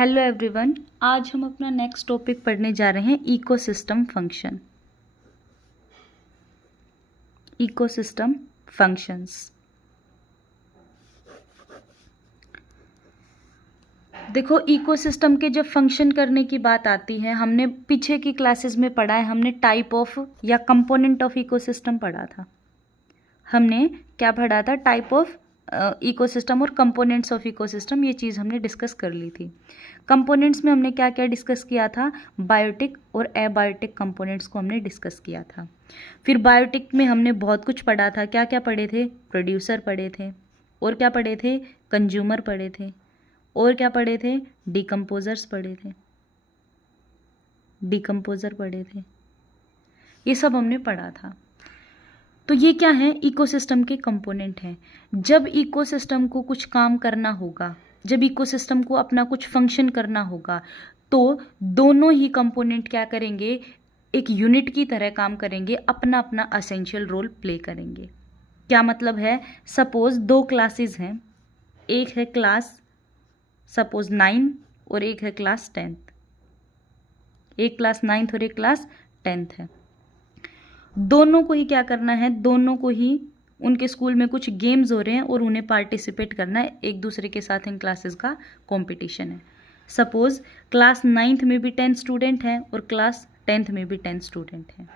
Hello everyone, आज हम अपना नेक्स्ट टॉपिक पढ़ने जा रहे हैं इकोसिस्टम फंक्शन। Ecosystem functions. देखो, इकोसिस्टम के जब फंक्शन करने की बात आती है, हमने पीछे की क्लासेस में पढ़ा है, हमने टाइप ऑफ या कंपोनेंट ऑफ इकोसिस्टम पढ़ा था। हमने क्या पढ़ा था? टाइप ऑफ इकोसिस्टम और कंपोनेंट्स ऑफ इकोसिस्टम, ये चीज़ हमने डिस्कस कर ली थी। कंपोनेंट्स में हमने क्या क्या डिस्कस किया था? बायोटिक और एबायोटिक कंपोनेंट्स को हमने डिस्कस किया था। फिर बायोटिक में हमने बहुत कुछ पढ़ा था। क्या क्या पढ़े थे? प्रोड्यूसर पढ़े थे, और क्या पढ़े थे? कंज्यूमर पढ़े थे, और क्या पढ़े थे? डिकम्पोजर्स पढ़े थे, डिकम्पोजर पढ़े थे। ये सब हमने पढ़ा था। तो ये क्या है? इकोसिस्टम के कंपोनेंट हैं। जब इकोसिस्टम को कुछ काम करना होगा, जब इकोसिस्टम को अपना कुछ फंक्शन करना होगा, तो दोनों ही कंपोनेंट क्या करेंगे? एक यूनिट की तरह काम करेंगे, अपना अपना एसेंशियल रोल प्ले करेंगे। क्या मतलब है? सपोज दो क्लासेस हैं, एक है क्लास सपोज 9 और एक है क्लास 10th। एक क्लास 9th और एक क्लास 10th है। दोनों को ही क्या करना है? दोनों को ही उनके स्कूल में कुछ गेम्स हो रहे हैं और उन्हें पार्टिसिपेट करना है। एक दूसरे के साथ इन क्लासेस का कंपटीशन है। सपोज क्लास 9th में भी 10 स्टूडेंट हैं और क्लास 10th में भी 10 स्टूडेंट हैं।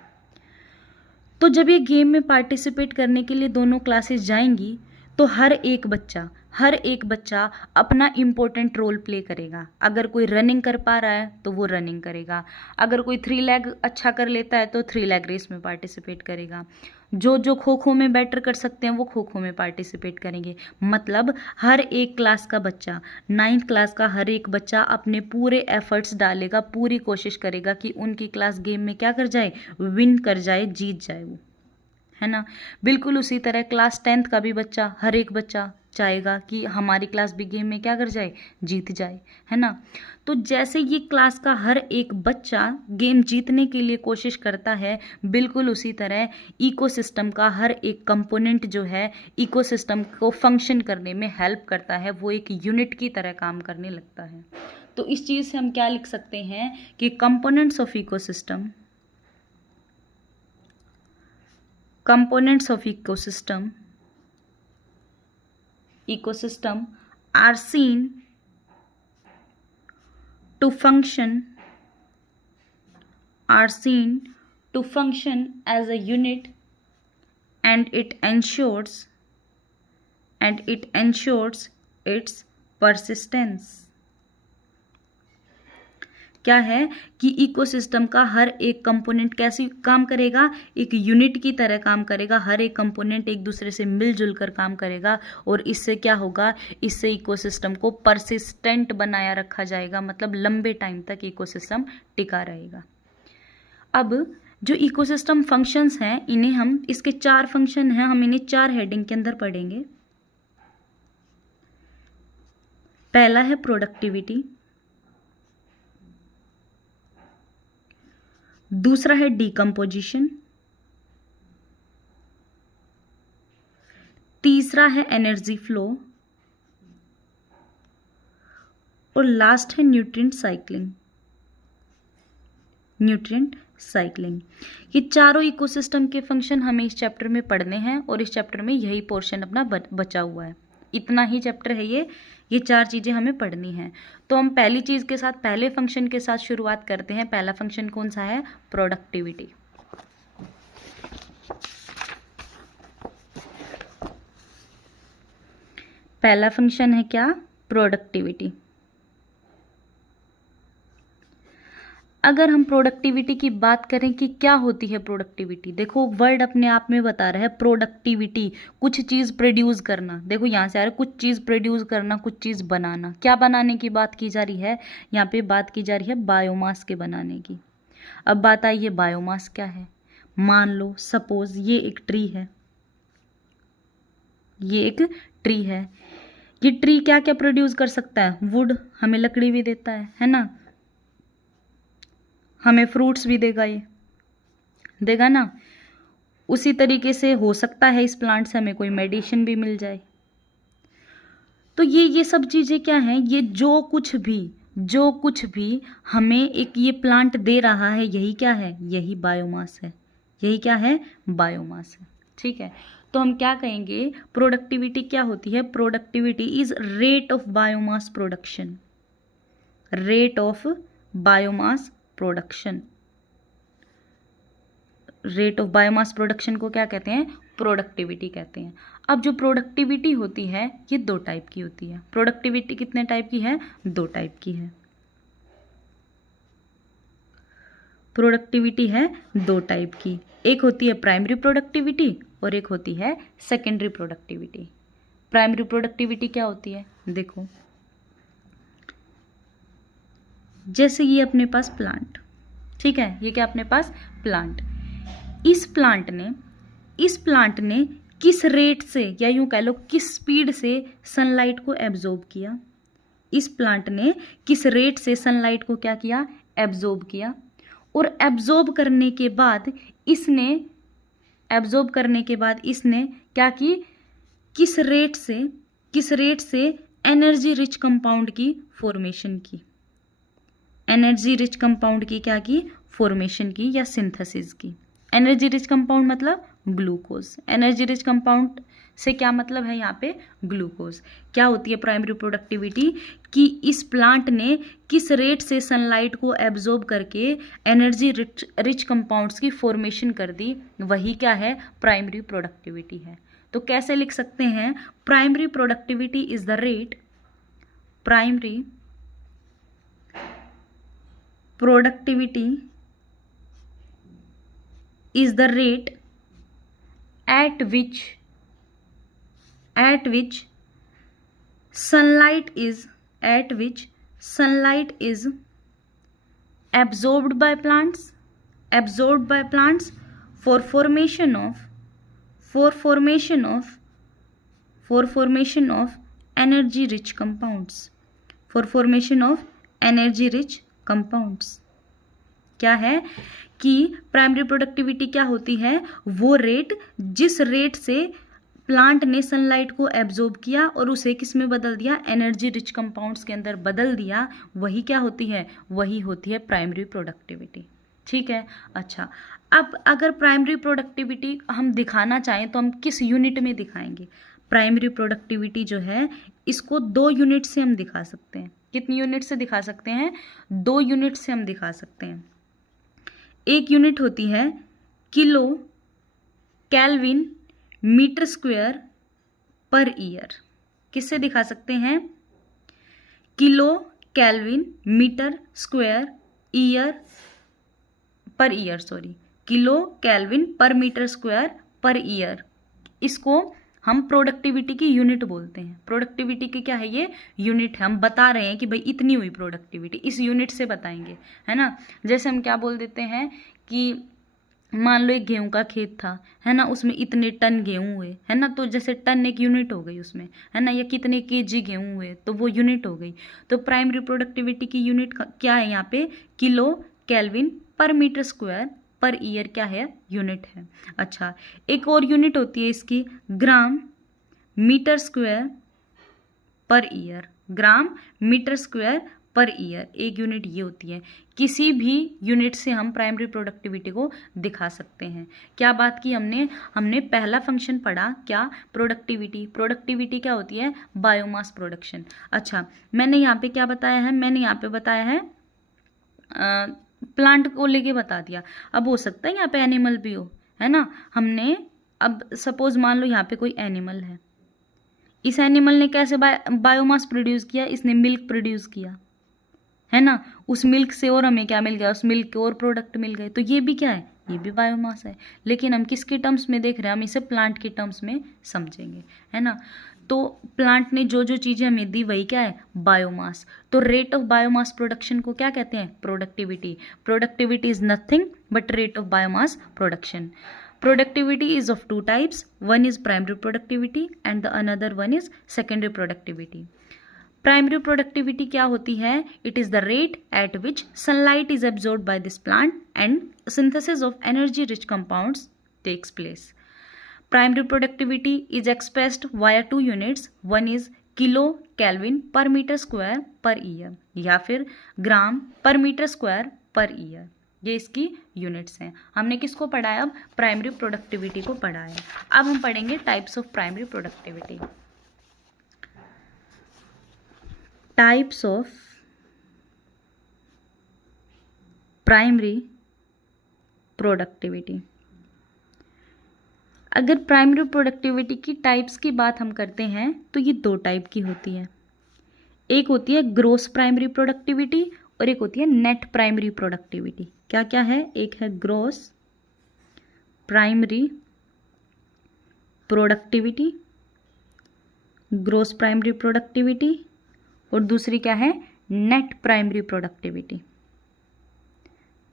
तो जब ये गेम में पार्टिसिपेट करने के लिए दोनों क्लासेस जाएंगी, तो हर एक बच्चा अपना इम्पोर्टेंट रोल प्ले करेगा। अगर कोई रनिंग कर पा रहा है तो वो रनिंग करेगा, अगर कोई 3 लेग अच्छा कर लेता है तो 3 लेग रेस में पार्टिसिपेट करेगा, जो खो खो में बेटर कर सकते हैं वो खो खो में पार्टिसिपेट करेंगे। मतलब हर एक क्लास का बच्चा, 9th क्लास का हर एक बच्चा अपने पूरे एफर्ट्स डालेगा, पूरी कोशिश करेगा कि उनकी क्लास गेम में क्या कर जाए? विन कर जाए, जीत जाए वो, है ना। बिल्कुल उसी तरह क्लास 10th का भी बच्चा, हर एक बच्चा चाहेगा कि हमारी क्लास भी गेम में क्या कर जाए? जीत जाए, है ना। तो जैसे ये क्लास का हर एक बच्चा गेम जीतने के लिए कोशिश करता है, बिल्कुल उसी तरह इकोसिस्टम का हर एक कंपोनेंट जो है इकोसिस्टम को फंक्शन करने में हेल्प करता है, वो एक यूनिट की तरह काम करने लगता है। तो इस चीज़ से हम क्या लिख सकते हैं कि components of ecosystem, components of ecosystem are seen to function as a unit, and it ensures its persistence। क्या है कि इकोसिस्टम का हर एक कंपोनेंट कैसे काम करेगा? एक यूनिट की तरह काम करेगा। हर एक कंपोनेंट एक दूसरे से मिलजुल कर काम करेगा, और इससे क्या होगा? इससे इकोसिस्टम को परसिस्टेंट बनाया रखा जाएगा, मतलब लंबे टाइम तक इकोसिस्टम टिका रहेगा। अब जो इकोसिस्टम फंक्शंस हैं, इन्हें हम, इसके 4 फंक्शन हैं, हम इन्हें 4 हेडिंग के अंदर पढ़ेंगे। पहला है प्रोडक्टिविटी, दूसरा है डिकम्पोजिशन, तीसरा है एनर्जी फ्लो, और लास्ट है न्यूट्रिएंट साइक्लिंग। ये चारों इकोसिस्टम के फंक्शन हमें इस चैप्टर में पढ़ने हैं, और इस चैप्टर में यही पोर्शन अपना बचा हुआ है। इतना ही चैप्टर है ये 4 चीज़ें हमें पढ़नी हैं। तो हम पहली चीज़ के साथ, पहले फंक्शन के साथ शुरुआत करते हैं। पहला फंक्शन कौन सा है? प्रोडक्टिविटी। पहला फंक्शन है क्या? प्रोडक्टिविटी। अगर हम प्रोडक्टिविटी की बात करें कि क्या होती है प्रोडक्टिविटी, देखो वर्ड अपने आप में बता रहा है प्रोडक्टिविटी, कुछ चीज़ प्रोड्यूस करना। देखो यहाँ से आ रहा है कुछ चीज़ प्रोड्यूस करना, कुछ चीज़ बनाना। क्या बनाने की बात की जा रही है? यहाँ पे बात की जा रही है बायोमास के बनाने की। अब बात आई है बायोमास क्या है। मान लो सपोज ये एक ट्री है, ये ट्री क्या क्या प्रोड्यूस कर सकता है? वुड, हमें लकड़ी भी देता है ना, हमें फ्रूट्स भी देगा, ये देगा ना। उसी तरीके से हो सकता है इस प्लांट से हमें कोई मेडिसिन भी मिल जाए। तो ये सब चीज़ें क्या हैं? ये जो कुछ भी जो कुछ भी हमें एक ये प्लांट दे रहा है यही क्या है, यही बायोमास है, यही क्या है, बायोमास है। ठीक है, तो हम क्या कहेंगे, प्रोडक्टिविटी क्या होती है, productivity is rate of biomass production, rate of biomass production. Rate of biomass production को क्या कहते हैं, प्रोडक्टिविटी कहते हैं। अब जो प्रोडक्टिविटी होती है ये दो टाइप की होती है। प्रोडक्टिविटी कितने टाइप की है, दो टाइप की है। प्रोडक्टिविटी है दो टाइप की, एक होती है प्राइमरी प्रोडक्टिविटी और एक होती है सेकेंडरी प्रोडक्टिविटी। प्राइमरी प्रोडक्टिविटी क्या होती है, देखो जैसे ये अपने पास प्लांट, ठीक है, ये क्या अपने पास प्लांट, इस प्लांट ने किस रेट से या यूं कह लो किस स्पीड से सनलाइट को एब्जॉर्ब किया, इस प्लांट ने किस रेट से सनलाइट को क्या किया, एब्जॉर्ब किया, और एब्जॉर्ब करने के बाद इसने क्या की, किस रेट से एनर्जी रिच कंपाउंड की फॉर्मेशन की, एनर्जी रिच कंपाउंड की क्या की, फॉर्मेशन की या सिंथेसिस की। एनर्जी रिच कंपाउंड मतलब ग्लूकोज, एनर्जी रिच कंपाउंड से क्या मतलब है यहाँ पे, ग्लूकोज। क्या होती है प्राइमरी प्रोडक्टिविटी, कि इस प्लांट ने किस रेट से सनलाइट को एब्जॉर्ब करके एनर्जी रिच कंपाउंड्स की फॉर्मेशन कर दी, वही क्या है, प्राइमरी प्रोडक्टिविटी है। तो कैसे लिख सकते हैं, primary productivity is the rate, primary productivity is the rate at which sunlight is absorbed by plants for formation of energy rich compounds, क्या है कि प्राइमरी प्रोडक्टिविटी क्या होती है, वो रेट जिस रेट से प्लांट ने सनलाइट को एब्जॉर्ब किया और उसे किस में बदल दिया, एनर्जी रिच कंपाउंड्स के अंदर बदल दिया, वही क्या होती है, वही होती है प्राइमरी प्रोडक्टिविटी। ठीक है, अच्छा अब अगर प्राइमरी प्रोडक्टिविटी हम दिखाना चाहें तो हम किस यूनिट में दिखाएंगे, प्राइमरी प्रोडक्टिविटी जो है इसको 2 यूनिट से हम दिखा सकते हैं। कितनी यूनिट से दिखा सकते हैं, 2 यूनिट से हम दिखा सकते हैं। एक यूनिट होती है kilo kelvin metre square per year, किससे दिखा सकते हैं, kilo kelvin metre square kilo kelvin per metre square per year, इसको हम प्रोडक्टिविटी की यूनिट बोलते हैं। प्रोडक्टिविटी की क्या है, ये यूनिट है, हम बता रहे हैं कि भाई इतनी हुई प्रोडक्टिविटी, इस यूनिट से बताएंगे, है ना। जैसे हम क्या बोल देते हैं कि मान लो एक गेहूं का खेत था, है ना, उसमें इतने टन गेहूं हुए, है ना, तो जैसे टन एक यूनिट हो गई उसमें, है ना, या कितने केजी गेहूं हुए तो वो यूनिट हो गई। तो प्राइमरी प्रोडक्टिविटी की यूनिट क्या है यहाँ पे, kilo kelvin per metre square per year क्या है, यूनिट है। अच्छा एक और यूनिट होती है इसकी, gram metre square per year, gram metre square per year, एक यूनिट ये होती है। किसी भी यूनिट से हम प्राइमरी प्रोडक्टिविटी को दिखा सकते हैं। क्या बात की हमने पहला फंक्शन पढ़ा, क्या, प्रोडक्टिविटी क्या होती है, बायोमास प्रोडक्शन। अच्छा मैंने यहाँ पे क्या बताया है, मैंने यहाँ पे बताया है प्लांट को लेके बता दिया। अब हो सकता है यहाँ पे एनिमल भी हो, है ना। हमने अब सपोज मान लो यहाँ पे कोई एनिमल है, इस एनिमल ने कैसे बायोमास प्रोड्यूस किया, इसने मिल्क प्रोड्यूस किया, है ना, उस मिल्क से और हमें क्या मिल गया, उस मिल्क के और प्रोडक्ट मिल गए, तो ये भी क्या है, ये भी बायोमास है। लेकिन हम किसके टर्म्स में देख रहे हैं, हम इसे प्लांट के टर्म्स में समझेंगे, है ना। तो प्लांट ने जो जो चीज़ें हमें दी वही क्या है, बायोमास। तो रेट ऑफ बायोमास प्रोडक्शन को क्या कहते हैं, productivity. Productivity is nothing but rate of biomass production. Productivity is of two types, one is primary productivity and the another one is secondary productivity. Primary productivity क्या होती है, it is the rate at which sunlight is absorbed by this plant and synthesis of energy rich compounds takes place. Primary productivity is expressed via 2 units, one is kilo kelvin per metre square per year, या फिर ग्राम पर metre square per year. ये इसकी units हैं। हमने किसको पढ़ा है? अब प्राइमरी प्रोडक्टिविटी को पढ़ा है। अब हम पढ़ेंगे types of primary productivity. Types of primary productivity. अगर प्राइमरी प्रोडक्टिविटी की टाइप्स की बात हम करते हैं तो ये दो टाइप की होती है। एक होती है ग्रोस प्राइमरी प्रोडक्टिविटी और एक होती है नेट प्राइमरी प्रोडक्टिविटी। क्या क्या है? एक है gross primary productivity, gross primary productivity, और दूसरी क्या है? Net primary productivity,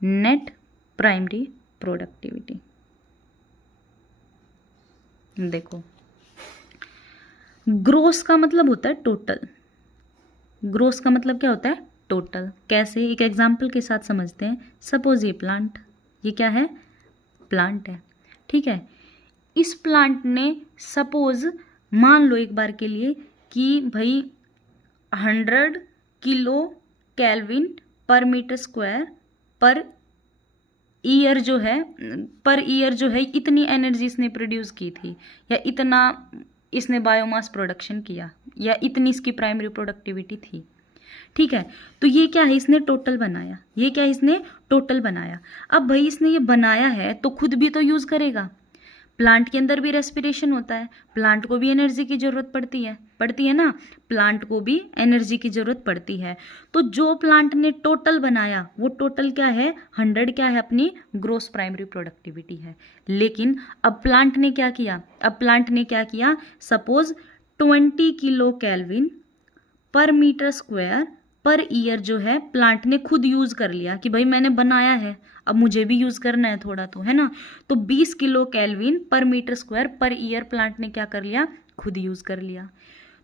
net primary productivity. देखो, ग्रोस का मतलब होता है टोटल। ग्रोस का मतलब क्या होता है? टोटल। कैसे? एक एग्जाम्पल के साथ समझते हैं। सपोज ये प्लांट, ये क्या है? प्लांट है, ठीक है। इस प्लांट ने सपोज मान लो एक बार के लिए कि भाई 100 kilo kelvin per metre square per year जो है, पर ईयर जो है इतनी एनर्जी इसने प्रोड्यूस की थी, या इतना इसने बायोमास प्रोडक्शन किया, या इतनी इसकी प्राइमरी प्रोडक्टिविटी थी, ठीक है। तो ये क्या है? इसने टोटल बनाया। ये क्या है? इसने टोटल बनाया। अब भाई इसने ये बनाया है तो खुद भी तो यूज़ करेगा। प्लांट के अंदर भी रेस्पिरेशन होता है, प्लांट को भी एनर्जी की ज़रूरत पड़ती है ना, प्लांट को भी एनर्जी की ज़रूरत पड़ती है। तो जो प्लांट ने टोटल बनाया वो टोटल क्या है? 100 क्या है? अपनी ग्रोस प्राइमरी प्रोडक्टिविटी है। लेकिन अब प्लांट ने क्या किया? Suppose 20 kilo kelvin per metre square per year जो है प्लांट ने खुद यूज़ कर लिया कि भाई मैंने बनाया है, अब मुझे भी यूज़ करना है थोड़ा तो, है ना। तो 20 kilo kelvin per metre square per year plant ने क्या कर लिया? खुद यूज़ कर लिया।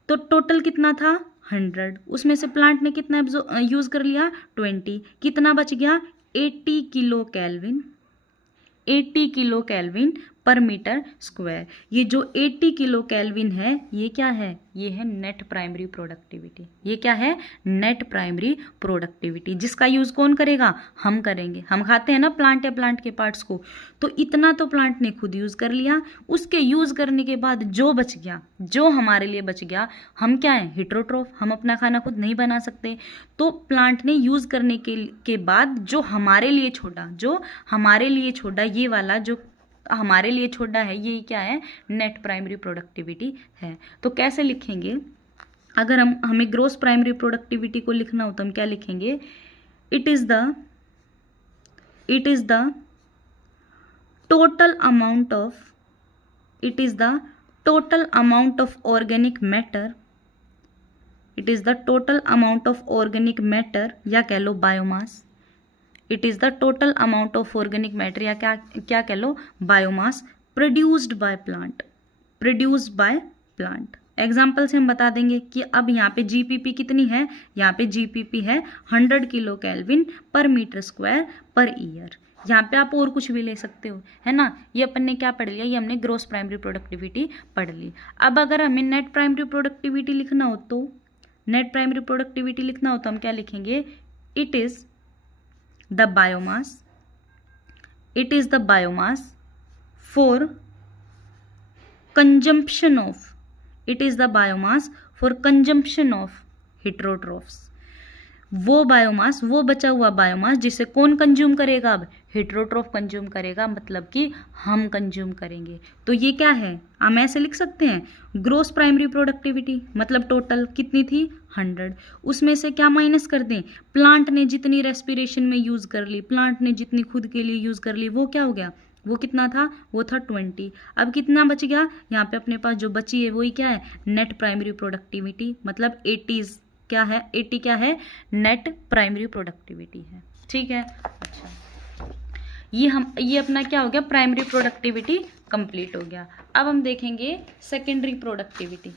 तो टोटल कितना था? 100। उसमें से प्लांट ने कितना यूज़ कर लिया? 20। कितना बच गया? 80 kilo kelvin, 80 kilo kelvin per metre square. ये जो 80 किलो केल्विन है ये क्या है? ये है नेट प्राइमरी प्रोडक्टिविटी। ये क्या है? Net primary productivity. जिसका यूज़ कौन करेगा? हम करेंगे। हम खाते हैं ना प्लांट या प्लांट के पार्ट्स को, तो इतना तो प्लांट ने खुद यूज़ कर लिया। उसके यूज़ करने के बाद जो बच गया, जो हमारे लिए बच गया, हम क्या हैं? हिट्रोट्रोफ। हम अपना खाना खुद नहीं बना सकते, तो प्लांट ने यूज़ करने के बाद जो हमारे लिए छोड़ा, ये वाला जो हमारे लिए छोड़ा है, ये क्या है? नेट प्राइमरी प्रोडक्टिविटी है। तो कैसे लिखेंगे? अगर हमें ग्रोस प्राइमरी प्रोडक्टिविटी को लिखना हो तो हम क्या लिखेंगे? It is the total amount of organic matter, it is the total amount of organic matter, या कह लो biomass. It is the total amount of organic matter, या क्या कह लो? Biomass produced by plant. Example से हम बता देंगे कि अब यहाँ पे जीपीपी कितनी है? यहाँ पे जीपीपी है 100 kilo kelvin per metre square per year. यहाँ पे आप और कुछ भी ले सकते हो, है ना। ये अपन ने क्या पढ़ लिया? ये हमने ग्रोस प्राइमरी प्रोडक्टिविटी पढ़ ली। अब अगर हमें नेट प्राइमरी प्रोडक्टिविटी लिखना हो तो हम क्या लिखेंगे? It is the biomass for consumption of heterotrophs। वो बचा हुआ बायोमास जिसे कौन कंज्यूम करेगा? अब हेट्रोट्रोफ कंज्यूम करेगा, मतलब कि हम कंज्यूम करेंगे। तो ये क्या है? हम ऐसे लिख सकते हैं, ग्रोस प्राइमरी प्रोडक्टिविटी मतलब टोटल कितनी थी? 100। उसमें से क्या माइनस कर दें? प्लांट ने जितनी रेस्पिरेशन में यूज़ कर ली, प्लांट ने जितनी खुद के लिए यूज़ कर ली, वो क्या हो गया? वो कितना था? वो था 20। अब कितना बच गया? यहाँ पे अपने पास जो बची है वही क्या है? नेट प्राइमरी प्रोडक्टिविटी, मतलब 80 क्या है? 80 क्या है? नेट प्राइमरी प्रोडक्टिविटी है, ठीक है। अच्छा, ये अपना क्या हो गया? प्राइमरी प्रोडक्टिविटी कंप्लीट हो गया। अब हम देखेंगे सेकेंडरी प्रोडक्टिविटी।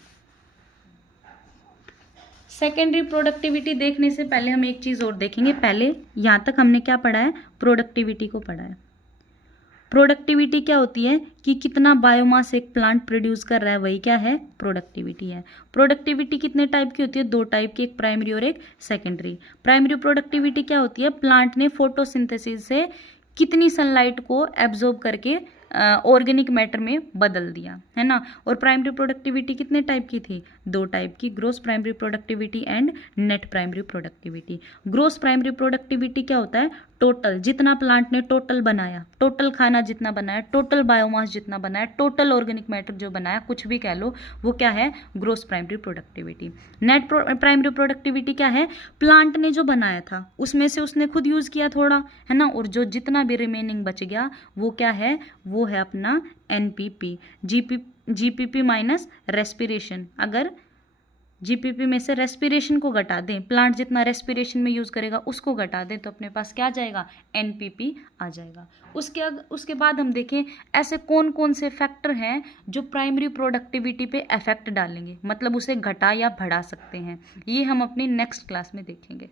सेकेंडरी प्रोडक्टिविटी देखने से पहले हम एक चीज़ और देखेंगे। पहले यहाँ तक हमने क्या पढ़ा है? प्रोडक्टिविटी को पढ़ा है। प्रोडक्टिविटी क्या होती है कि कितना बायोमास एक प्लांट प्रोड्यूस कर रहा है, वही क्या है, प्रोडक्टिविटी है। प्रोडक्टिविटी कितने टाइप की होती है, दो टाइप की, एक प्राइमरी और एक सेकेंडरी। प्राइमरी प्रोडक्टिविटी क्या होती है, प्लांट ने फोटोसिंथेसिस से कितनी सनलाइट को एब्जॉर्ब करके ऑर्गेनिक मैटर में बदल दिया, है ना। और प्राइमरी प्रोडक्टिविटी कितने टाइप की थी, दो टाइप की, gross primary productivity and net primary productivity. Gross primary productivity क्या होता है, टोटल जितना प्लांट ने टोटल बनाया, टोटल खाना जितना बनाया, टोटल बायोमास जितना बनाया, टोटल ऑर्गेनिक मैटर जो बनाया, कुछ भी कह लो, वो क्या है, gross primary productivity. Net primary productivity क्या है, प्लांट ने जो बनाया था उसमें से उसने खुद यूज किया थोड़ा, है ना, और जो जितना भी रिमेनिंग बच गया वो क्या है, वो है अपना एनपीपी। GPP minus respiration. अगर जीपीपी में से रेस्पिरेशन को घटा दें, प्लांट जितना रेस्पिरेशन में यूज करेगा उसको घटा दें, तो अपने पास क्या आ जाएगा, एनपीपी आ जाएगा। उसके बाद हम देखें ऐसे कौन कौन से फैक्टर हैं जो प्राइमरी प्रोडक्टिविटी पे इफेक्ट डालेंगे, मतलब उसे घटा या बढ़ा सकते हैं। ये हम अपनी नेक्स्ट क्लास में देखेंगे।